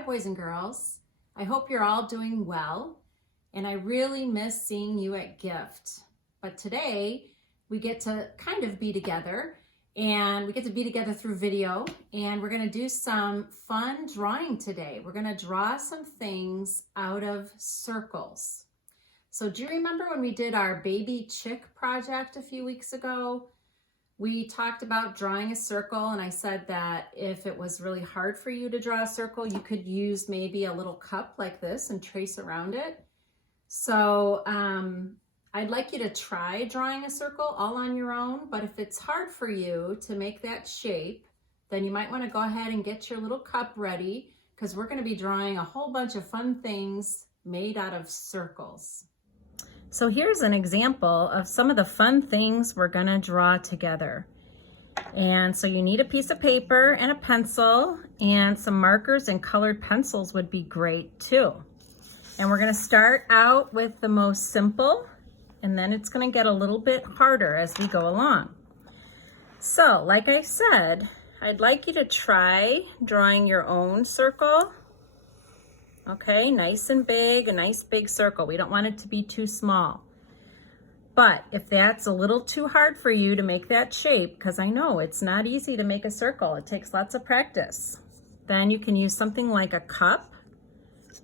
Hi, boys and girls. I hope you're all doing well, and I really miss seeing you at G.I.F.T. But today, we get to kind of be together, and we get to be together through video, and we're gonna do some fun drawing today. We're gonna draw some things out of circles. So do you remember when we did our baby chick project a few weeks ago? We talked about drawing a circle, and I said that if it was really hard for you to draw a circle, you could use maybe a little cup like this and trace around it. So I'd like you to try drawing a circle all on your own, but if it's hard for you to make that shape, then you might want to go ahead and get your little cup ready, because we're going to be drawing a whole bunch of fun things made out of circles. So here's an example of some of the fun things we're gonna draw together. And so you need a piece of paper and a pencil, and some markers and colored pencils would be great too. And we're gonna start out with the most simple, and then it's gonna get a little bit harder as we go along. So like I said, I'd like you to try drawing your own circle. Okay, nice and big, a nice big circle. We don't want it to be too small. But if that's a little too hard for you to make that shape, because I know it's not easy to make a circle, it takes lots of practice, then you can use something like a cup,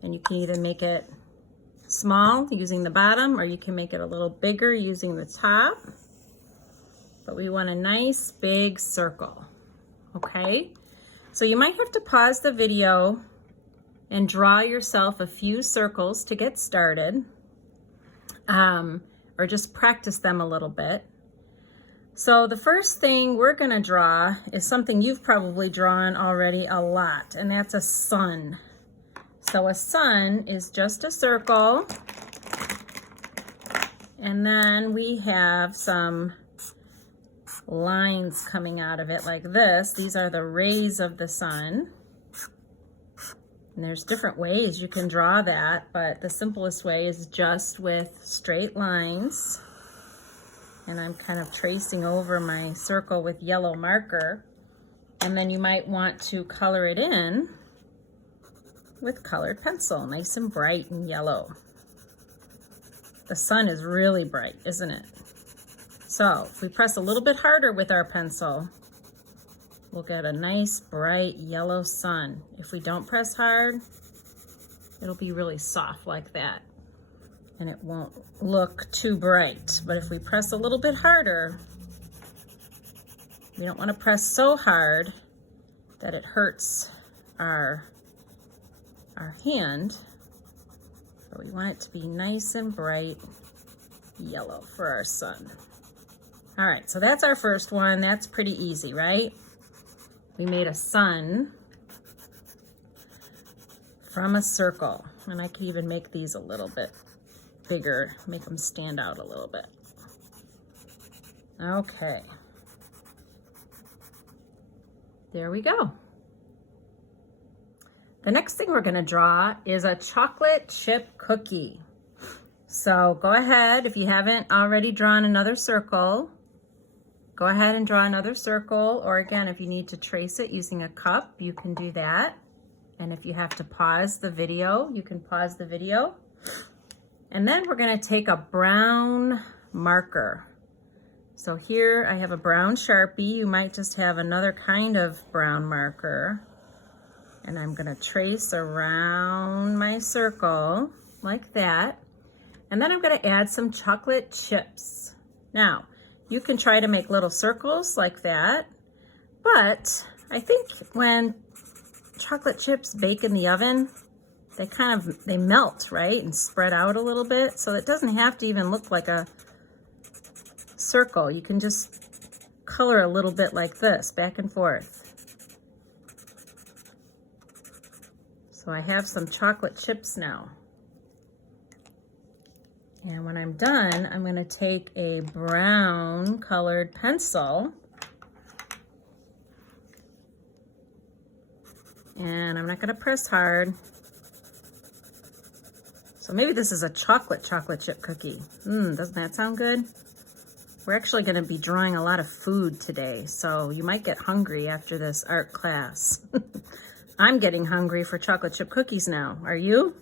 and you can either make it small using the bottom, or you can make it a little bigger using the top. But we want a nice big circle, okay? So you might have to pause the video and draw yourself a few circles to get started, or just practice them a little bit. So the first thing we're gonna draw is something you've probably drawn already a lot, and that's a sun. So a sun is just a circle, and then we have some lines coming out of it like this. These are the rays of the sun. And there's different ways you can draw that, but the simplest way is just with straight lines. And I'm kind of tracing over my circle with yellow marker. And then you might want to color it in with colored pencil, nice and bright and yellow. The sun is really bright, isn't it? So if we press a little bit harder with our pencil, we'll get a nice bright yellow sun. If we don't press hard, it'll be really soft like that, and it won't look too bright. But if we press a little bit harder, we don't want to press so hard that it hurts our hand, but we want it to be nice and bright yellow for our sun. All right, so that's our first one. That's pretty easy, right? We made a sun from a circle, and I could even make these a little bit bigger, make them stand out a little bit. Okay, there we go. The next thing we're gonna draw is a chocolate chip cookie. So go ahead, if you haven't already drawn another circle, go ahead and draw another circle, or again, if you need to trace it using a cup, you can do that. And if you have to pause the video, you can pause the video. And then we're gonna take a brown marker. So here I have a brown Sharpie. You might just have another kind of brown marker. And I'm gonna trace around my circle like that. And then I'm gonna add some chocolate chips. Now, you can try to make little circles like that, but I think when chocolate chips bake in the oven, they melt, right, and spread out a little bit, so it doesn't have to even look like a circle. You can just color a little bit like this, back and forth. So I have some chocolate chips now. And when I'm done, I'm gonna take a brown colored pencil, and I'm not gonna press hard. So maybe this is a chocolate chip cookie. Doesn't that sound good? We're actually gonna be drawing a lot of food today, so you might get hungry after this art class. I'm getting hungry for chocolate chip cookies now. Are you?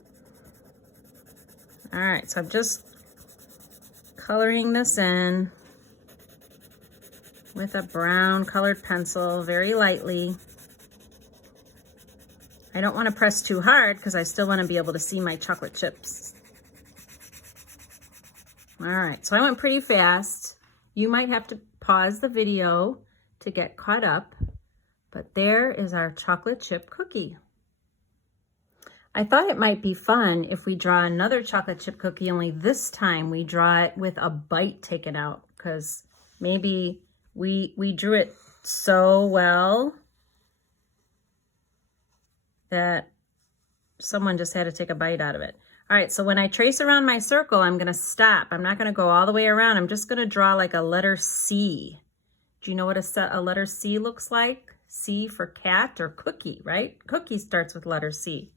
All right, so I'm just coloring this in with a brown colored pencil, very lightly. I don't want to press too hard because I still want to be able to see my chocolate chips. All right, so I went pretty fast. You might have to pause the video to get caught up, but there is our chocolate chip cookie. I thought it might be fun if we draw another chocolate chip cookie, only this time we draw it with a bite taken out, because maybe we drew it so well that someone just had to take a bite out of it. All right, so when I trace around my circle, I'm gonna stop. I'm not gonna go all the way around. I'm just gonna draw like a letter C. Do you know what a letter C looks like? C for cat or cookie, right? Cookie starts with letter C.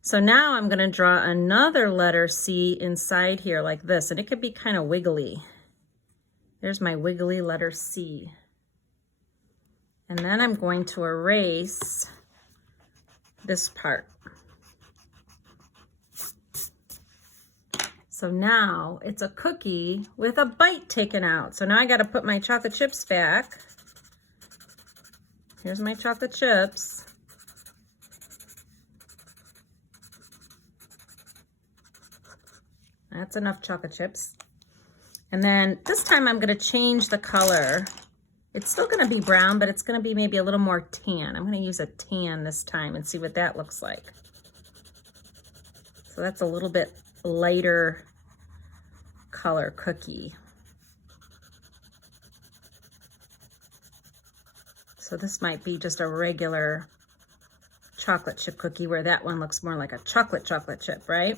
So now I'm gonna draw another letter C inside here like this, and it could be kind of wiggly. There's my wiggly letter C. And then I'm going to erase this part. So now it's a cookie with a bite taken out. So now I got to put my chocolate chips back. Here's my chocolate chips. That's enough chocolate chips. And then this time I'm going to change the color. It's still going to be brown, but it's going to be maybe a little more tan. I'm going to use a tan this time and see what that looks like. So that's a little bit lighter color cookie. So this might be just a regular chocolate chip cookie, where that one looks more like a chocolate chip, right?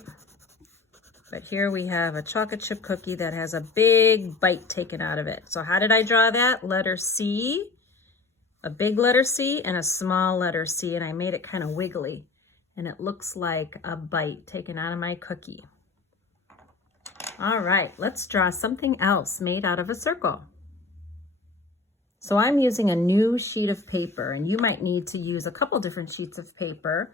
But here we have a chocolate chip cookie that has a big bite taken out of it. So how did I draw that? Letter C, a big letter C and a small letter C, and I made it kind of wiggly. And it looks like a bite taken out of my cookie. All right, let's draw something else made out of a circle. So I'm using a new sheet of paper, and you might need to use a couple different sheets of paper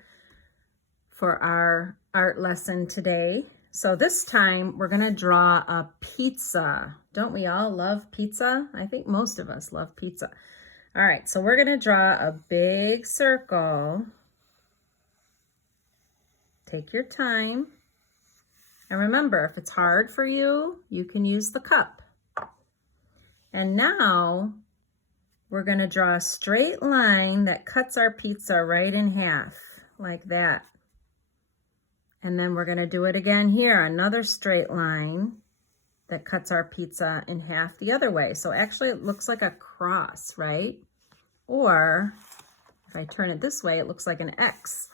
for our art lesson today. So this time we're gonna draw a pizza. Don't we all love pizza? I think most of us love pizza. All right, so we're gonna draw a big circle. Take your time. And remember, if it's hard for you, you can use the cup. And now we're gonna draw a straight line that cuts our pizza right in half, like that. And then we're gonna do it again here, another straight line that cuts our pizza in half the other way. So actually it looks like a cross, right? Or if I turn it this way, it looks like an X.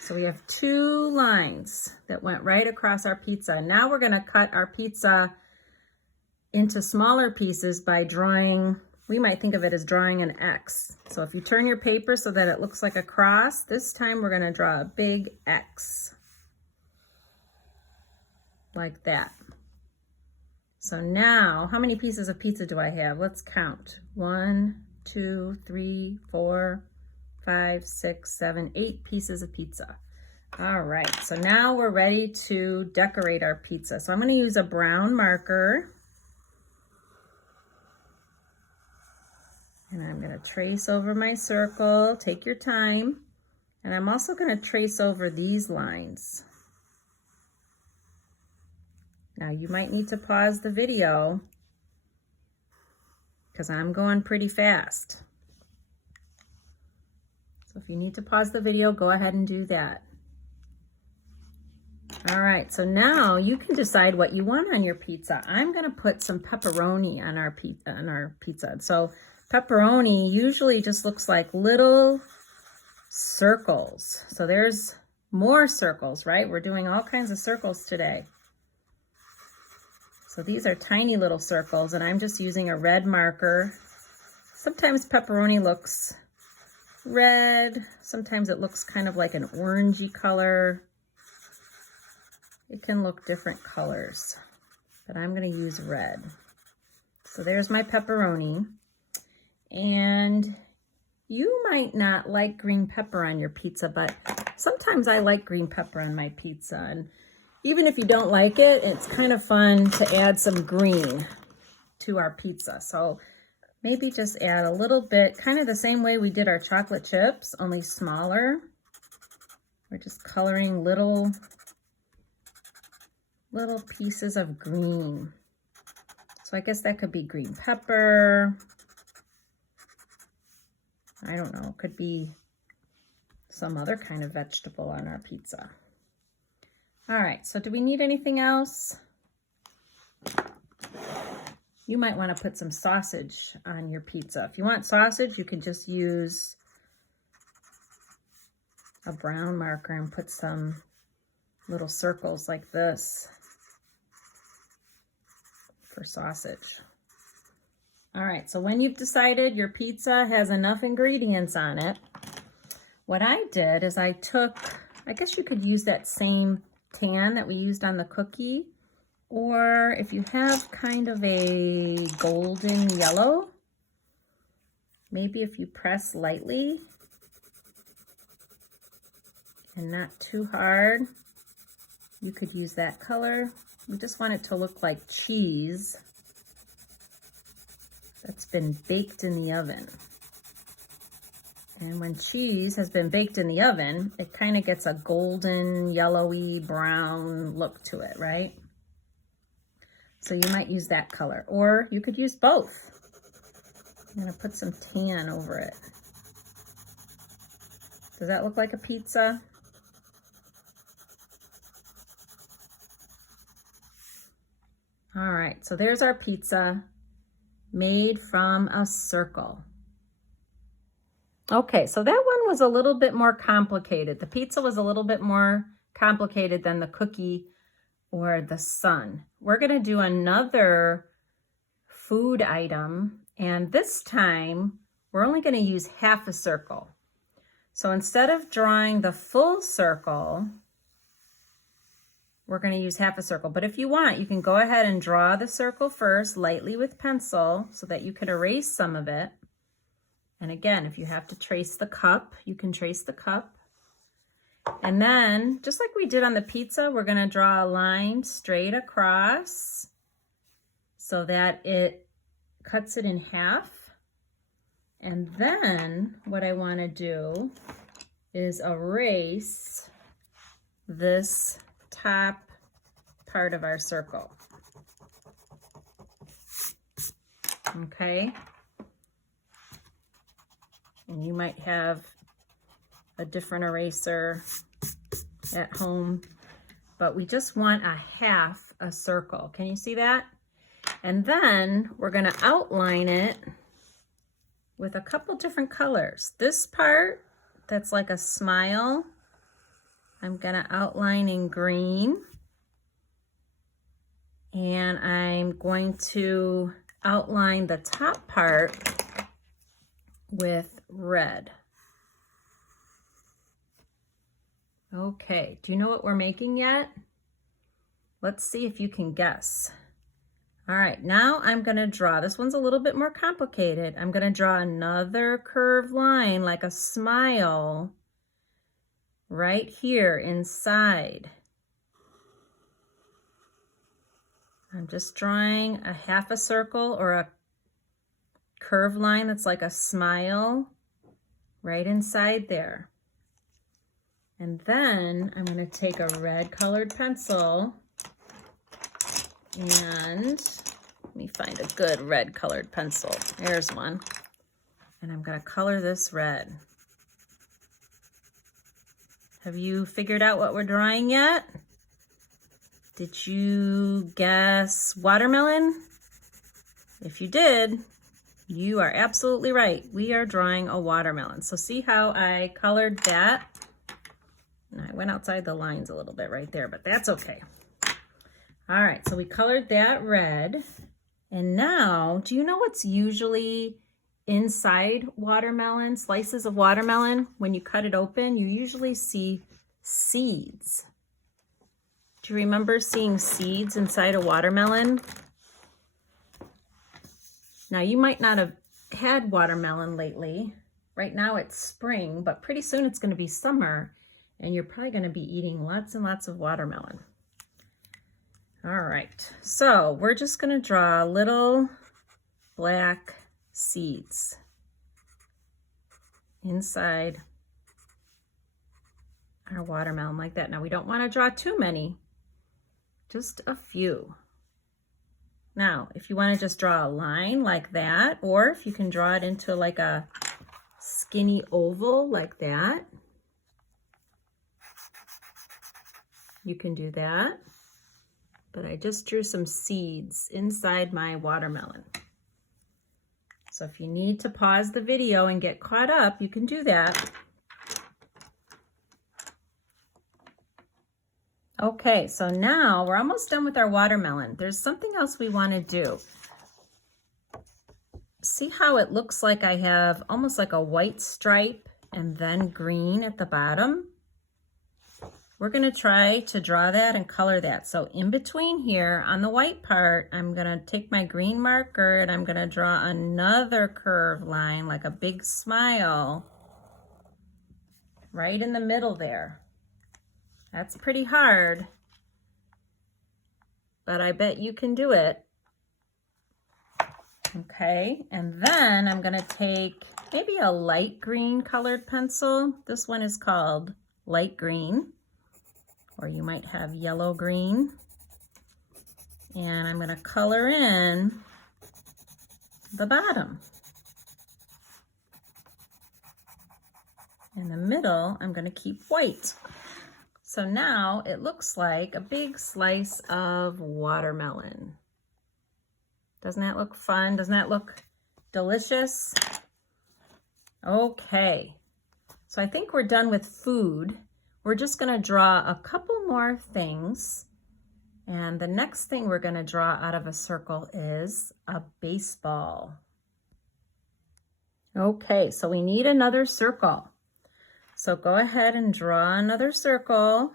So we have two lines that went right across our pizza. Now we're gonna cut our pizza into smaller pieces by drawing, we might think of it as drawing an X. So if you turn your paper so that it looks like a cross, this time we're gonna draw a big X. Like that. So now, how many pieces of pizza do I have? Let's count. 1, 2, 3, 4, 5, 6, 7, 8 pieces of pizza. All right, so now we're ready to decorate our pizza. So I'm going to use a brown marker. And I'm going to trace over my circle. Take your time. And I'm also going to trace over these lines. Now you might need to pause the video because I'm going pretty fast. So if you need to pause the video, go ahead and do that. All right, so now you can decide what you want on your pizza. I'm gonna put some pepperoni on our pizza. So pepperoni usually just looks like little circles. So there's more circles, right? We're doing all kinds of circles today. So these are tiny little circles, and I'm just using a red marker. Sometimes pepperoni looks red. Sometimes it looks kind of like an orangey color. It can look different colors, but I'm going to use red. So there's my pepperoni. And You might not like green pepper on your pizza, but sometimes I like green pepper on my pizza. And even if you don't like it, it's kind of fun to add some green to our pizza. So maybe just add a little bit, kind of the same way we did our chocolate chips, only smaller. We're just coloring little pieces of green. So I guess that could be green pepper. I don't know, it could be some other kind of vegetable on our pizza. All right, so do we need anything else? You might want to put some sausage on your pizza. If you want sausage, you can just use a brown marker and put some little circles like this for sausage. All right, so when you've decided your pizza has enough ingredients on it, what I did is I took, I guess you could use that same tan that we used on the cookie, or if you have kind of a golden yellow, maybe if you press lightly and not too hard, you could use that color. We just want it to look like cheese that's been baked in the oven. And when cheese has been baked in the oven, it kind of gets a golden, yellowy, brown look to it, right? So you might use that color, or you could use both. I'm gonna put some tan over it. Does that look like a pizza? All right, so there's our pizza made from a circle. Okay, so that one was a little bit more complicated. The pizza was a little bit more complicated than the cookie or the sun. We're gonna do another food item, and this time we're only gonna use half a circle. So instead of drawing the full circle, we're gonna use half a circle. But if you want, you can go ahead and draw the circle first lightly with pencil so that you can erase some of it. And again, if you have to trace the cup, you can trace the cup. And then, just like we did on the pizza, we're gonna draw a line straight across so that it cuts it in half. And then what I wanna do is erase this top part of our circle. Okay? And you might have a different eraser at home, but we just want a half a circle. Can you see that? And then we're gonna outline it with a couple different colors. This part that's like a smile, I'm gonna outline in green. And I'm going to outline the top part with red. Okay, do you know what we're making yet? Let's see if you can guess. All right, now I'm gonna draw, this one's a little bit more complicated. I'm gonna draw another curved line like a smile right here inside. I'm just drawing a half a circle or a curved line that's like a smile right inside there. And then I'm going to take a red colored pencil and let me find a good red colored pencil. There's one. And I'm going to color this red. Have you figured out what we're drawing yet? Did you guess watermelon? If you did, you are absolutely right. We are drawing a watermelon. So see how I colored that? I went outside the lines a little bit right there, but that's okay. All right, so we colored that red. And now, do you know what's usually inside watermelon, slices of watermelon? When you cut it open, you usually see seeds. Do you remember seeing seeds inside a watermelon? Now, you might not have had watermelon lately, Right now it's spring, but pretty soon it's going to be summer, and you're probably going to be eating lots and lots of watermelon. All right, so we're just going to draw little black seeds inside our watermelon like that. Now we don't want to draw too many, just a few. Now, if you want to just draw a line like that, or if you can draw it into like a skinny oval like that, you can do that. But I just drew some seeds inside my watermelon. So if you need to pause the video and get caught up, you can do that. Okay, so now we're almost done with our watermelon. There's something else we want to do. See how it looks like I have almost like a white stripe and then green at the bottom? We're going to try to draw that and color that. So in between here on the white part, I'm going to take my green marker and I'm going to draw another curved line like a big smile right in the middle there. That's pretty hard, but I bet you can do it. Okay, and then I'm gonna take maybe a light green colored pencil. This one is called light green, or you might have yellow green. And I'm gonna color in the bottom. In the middle, I'm gonna keep white. So now it looks like a big slice of watermelon. Doesn't that look fun? Doesn't that look delicious? Okay, so I think we're done with food. We're just gonna draw a couple more things. And the next thing we're gonna draw out of a circle is a baseball. Okay, so we need another circle. So go ahead and draw another circle.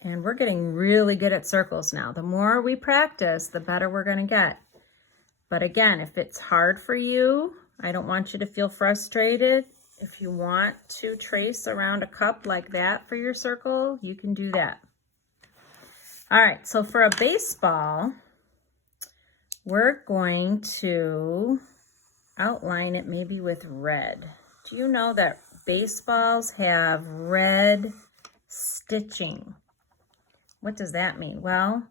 And we're getting really good at circles now. The more we practice, the better we're going to get. But again, if it's hard for you, I don't want you to feel frustrated. If you want to trace around a cup like that for your circle, you can do that. All right, so for a baseball, we're going to outline it maybe with red. Do you know that baseballs have red stitching? What does that mean? Well,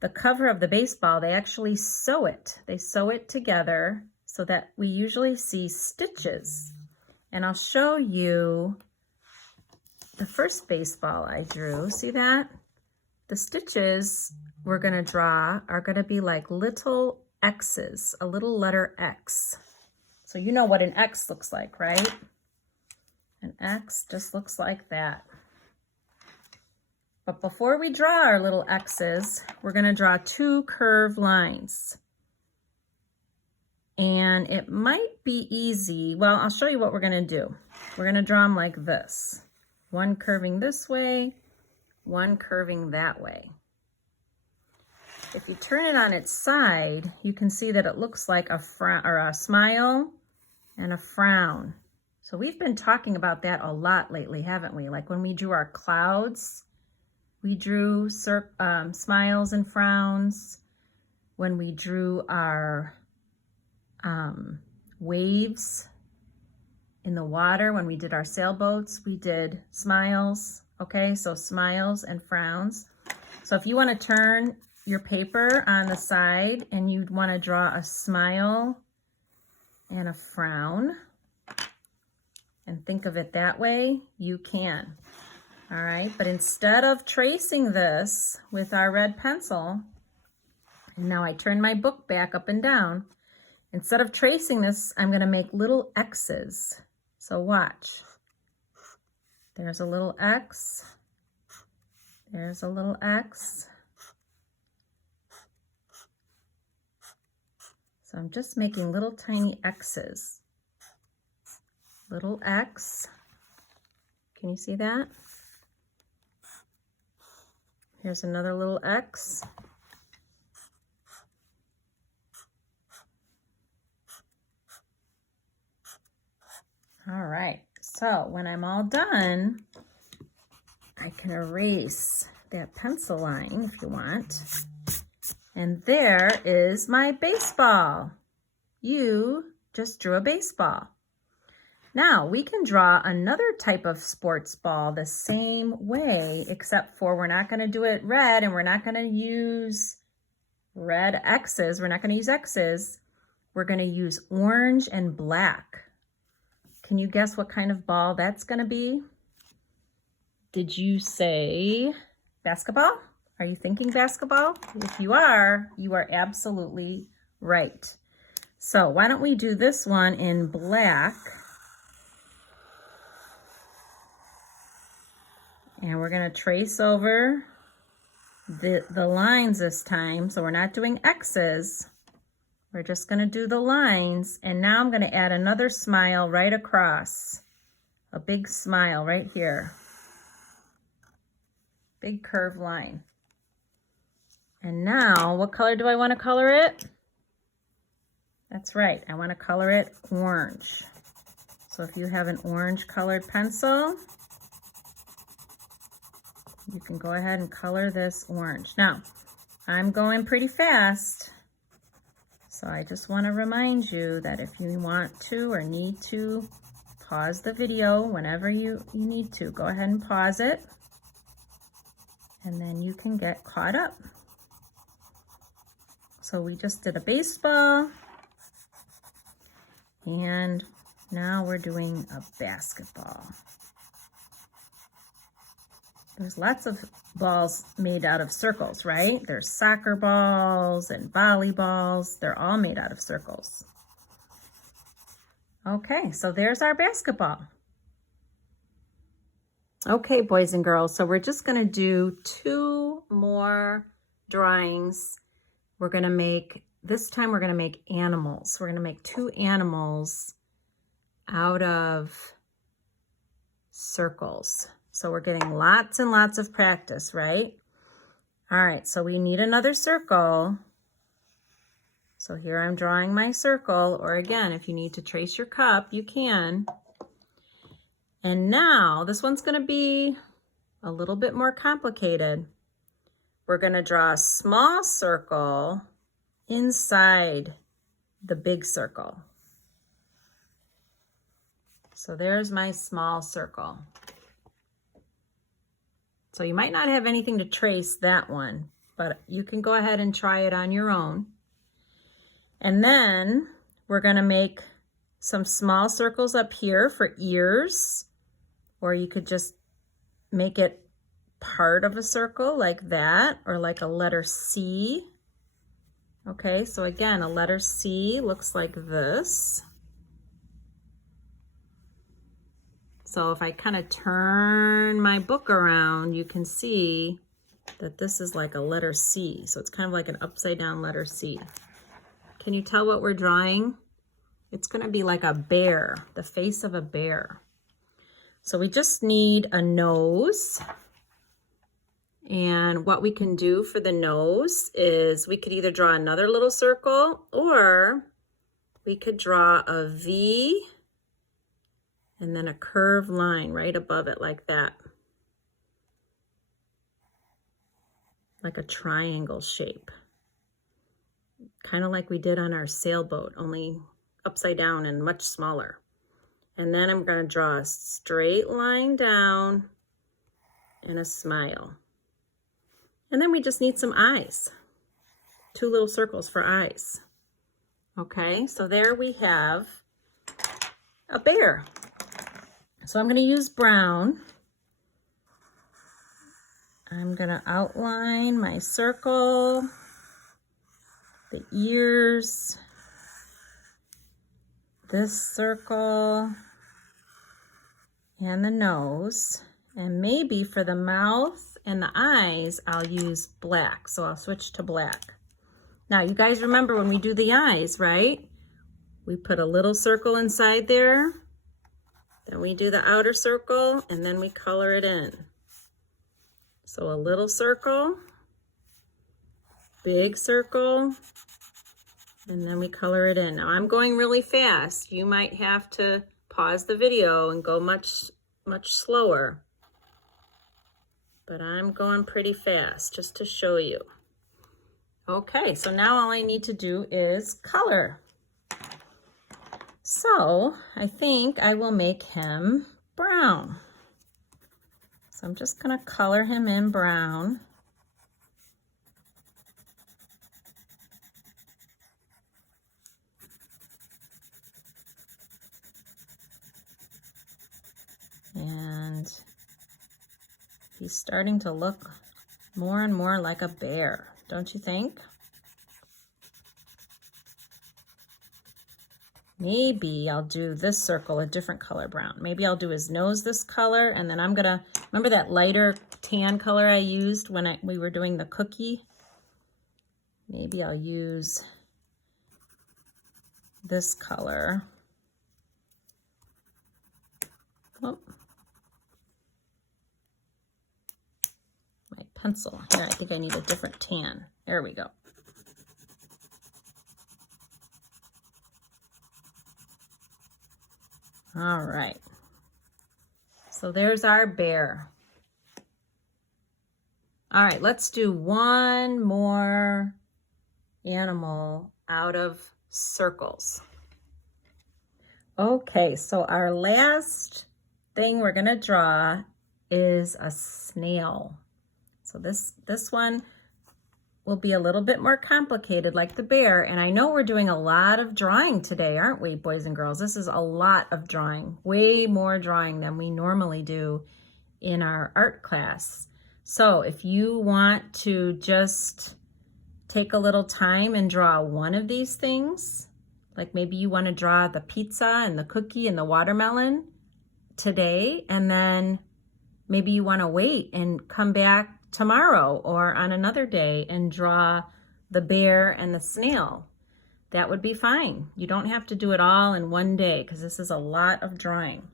the cover of the baseball, they actually sew it. They sew it together so that we usually see stitches. And I'll show you the first baseball I drew. See that? The stitches we're going to draw are going to be like little X's, a little letter X. So you know what an X looks like, right? An X just looks like that. But before we draw our little X's, we're going to draw two curved lines. And it might be easy. Well, I'll show you what we're going to do. We're going to draw them like this. One curving this way, one curving that way. If you turn it on its side, you can see that it looks like a frown or a smile and a frown. So we've been talking about that a lot lately, haven't we? Like when we drew our clouds, we drew smiles and frowns. When we drew our waves in the water, when we did our sailboats, we did smiles. Okay, so smiles and frowns. So if you want to turn your paper on the side and you'd want to draw a smile and a frown and think of it that way, you can. All right, but instead of tracing this with our red pencil, and now I turn my book back up and down, instead of tracing this, I'm going to make little X's. So watch. There's a little X. There's a little X. So I'm just making little tiny X's. Little X. Can you see that? Here's another little X. All right, so when I'm all done, I can erase that pencil line if you want. And there is my baseball. You just drew a baseball. Now we can draw another type of sports ball the same way, except for we're not going to do it red and we're not going to use red X's. We're not going to use X's. We're going to use orange and black. Can you guess what kind of ball that's going to be? Did you say basketball? Are you thinking basketball? If you are absolutely right. So why don't we do this one in black? And we're going to trace over the lines this time. So we're not doing X's. We're just going to do the lines. And now I'm going to add another smile right across. A big smile right here. Big curved line. And now, what color do I want to color it? That's right, I want to color it orange. So if you have an orange colored pencil, you can go ahead and color this orange. Now, I'm going pretty fast, so I just want to remind you that if you want to or need to, pause the video whenever you need to. Go ahead and pause it, and then you can get caught up. So we just did a baseball, and now we're doing a basketball. There's lots of balls made out of circles, right? There's soccer balls and volleyballs. They're all made out of circles. Okay, so there's our basketball. Okay, boys and girls, so we're just going to do 2 more drawings. We're going to make, this time we're going to make animals. We're going to make 2 animals out of circles. So we're getting lots and lots of practice, right? All right, so we need another circle. So here I'm drawing my circle, or again, if you need to trace your cup, you can. And now this one's going to be a little bit more complicated. We're going to draw a small circle inside the big circle. So there's my small circle. So you might not have anything to trace that one, but you can go ahead and try it on your own. And then we're going to make some small circles up here for ears, or you could just make it part of a circle like that, or like a letter C. Okay, so again, a letter C looks like this. So if I kind of turn my book around, you can see that this is like a letter C. So it's kind of like an upside down letter C. Can you tell what we're drawing? It's going to be like a bear, the face of a bear. So we just need a nose. And what we can do for the nose is we could either draw another little circle, or we could draw a V and then a curved line right above it like that. Like a triangle shape. Kind of like we did on our sailboat, only upside down and much smaller. And then I'm going to draw a straight line down and a smile. And then we just need some eyes. 2 little circles for eyes. Okay, so there we have a bear. So I'm going to use brown. I'm going to outline my circle, the ears, this circle, and the nose. And maybe for the mouth and the eyes, I'll use black. So I'll switch to black. Now, you guys remember when we do the eyes, right? We put a little circle inside there. Then we do the outer circle, and then we color it in. So a little circle, big circle, and then we color it in. Now I'm going really fast. You might have to pause the video and go much slower. But I'm going pretty fast just to show you. Okay, so now all I need to do is color. So I think I will make him brown. So I'm just gonna color him in brown. And he's starting to look more and more like a bear, don't you think? Maybe I'll do this circle a different color brown. Maybe I'll do his nose this color, and then I'm gonna, remember that lighter tan color I used when we were doing the cookie? Maybe I'll use this color. Oh. My pencil. Here, I think I need a different tan. There we go. All right, so there's our bear. All right, let's do one more animal out of circles. Okay, so our last thing we're gonna draw is a snail. So this one will be a little bit more complicated like the bear, and I know we're doing a lot of drawing today, aren't we, boys and girls? This is a lot of drawing, way more drawing than we normally do in our art class. So if you want to just take a little time and draw one of these things, like maybe you want to draw the pizza and the cookie and the watermelon today, and then maybe you want to wait and come back tomorrow or on another day and draw the bear and the snail. That would be fine. You don't have to do it all in one day because this is a lot of drawing.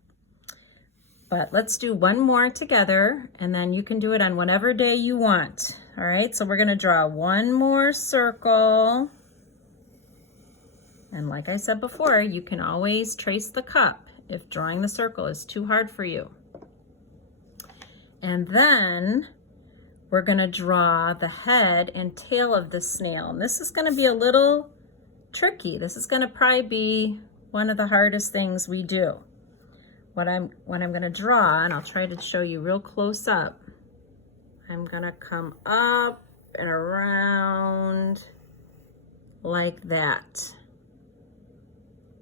But let's do one more together, and then you can do it on whatever day you want. All right, so we're gonna draw one more circle. And like I said before, you can always trace the cup if drawing the circle is too hard for you. And then we're gonna draw the head and tail of the snail. And this is gonna be a little tricky. This is gonna probably be one of the hardest things we do. What I'm gonna draw, and I'll try to show you real close up, I'm gonna come up and around like that.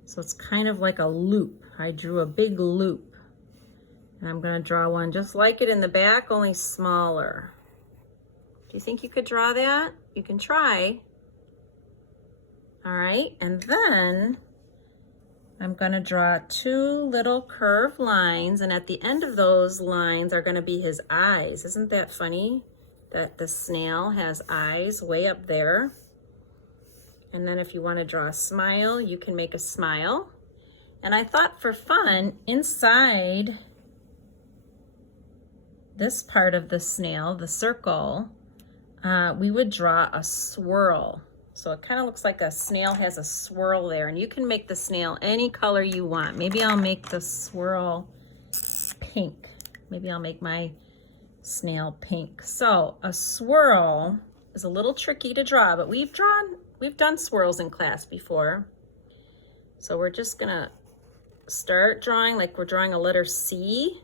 So it's kind of like a loop. I drew a big loop. And I'm gonna draw one just like it in the back, only smaller. Do you think you could draw that? You can try. All right, and then I'm gonna draw two little curved lines, and at the end of those lines are gonna be his eyes. Isn't that funny that the snail has eyes way up there? And then if you wanna draw a smile, you can make a smile. And I thought for fun, inside this part of the snail, the circle, we would draw a swirl. So it kind of looks like a snail has a swirl there, and you can make the snail any color you want. Maybe I'll make the swirl pink. Maybe I'll make my snail pink. So a swirl is a little tricky to draw, but we've done swirls in class before. So we're just gonna start drawing like we're drawing a letter C,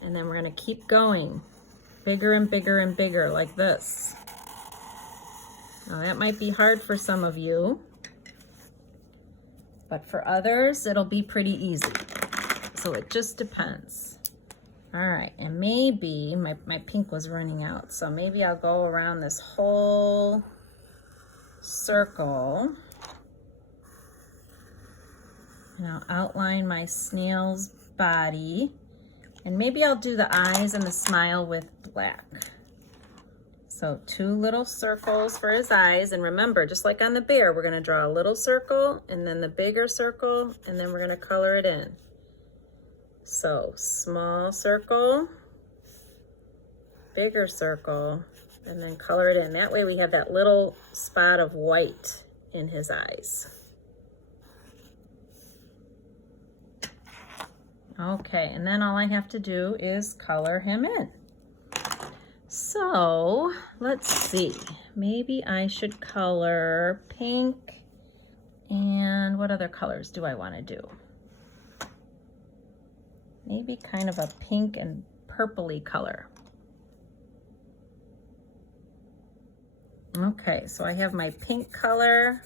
and then we're gonna keep going bigger and bigger and bigger like this. Now that might be hard for some of you, but for others, it'll be pretty easy. So it just depends. All right, and maybe my pink was running out, so maybe I'll go around this whole circle, and I'll outline my snail's body, and maybe I'll do the eyes and the smile with black. So two little circles for his eyes, and remember, just like on the bear, we're gonna draw a little circle and then the bigger circle, and then we're gonna color it in. So small circle, bigger circle, and then color it in. That way we have that little spot of white in his eyes. Okay, and then all I have to do is color him in. So let's see, maybe I should color pink, and what other colors do I want to do? Maybe kind of a pink and purpley color. Okay, so I have my pink color.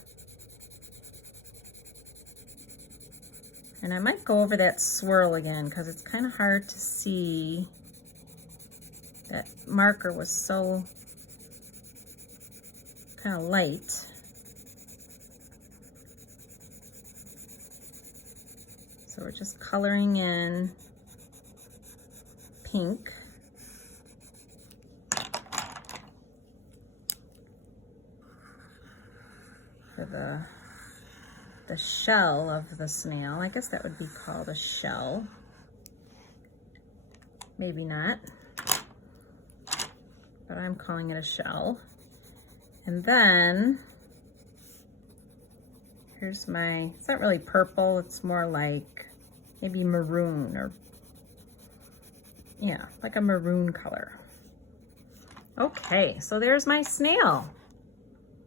And I might go over that swirl again because it's kind of hard to see. That marker was so kind of light. So we're just coloring in pink. For the shell of the snail. I guess that would be called a shell. Maybe not, but I'm calling it a shell. And then here's my, it's not really purple, it's more like maybe maroon, or yeah, like a maroon color. Okay, so there's my snail.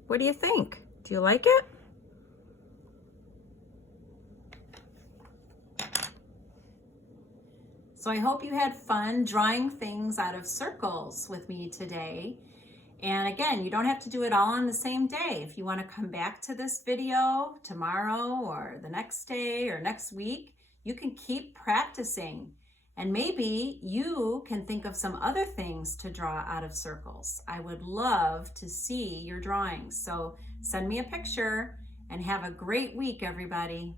What do you think? Do you like it? So I hope you had fun drawing things out of circles with me today. And again, you don't have to do it all on the same day. If you want to come back to this video tomorrow or the next day or next week, you can keep practicing. And maybe you can think of some other things to draw out of circles. I would love to see your drawings. So send me a picture and have a great week, everybody.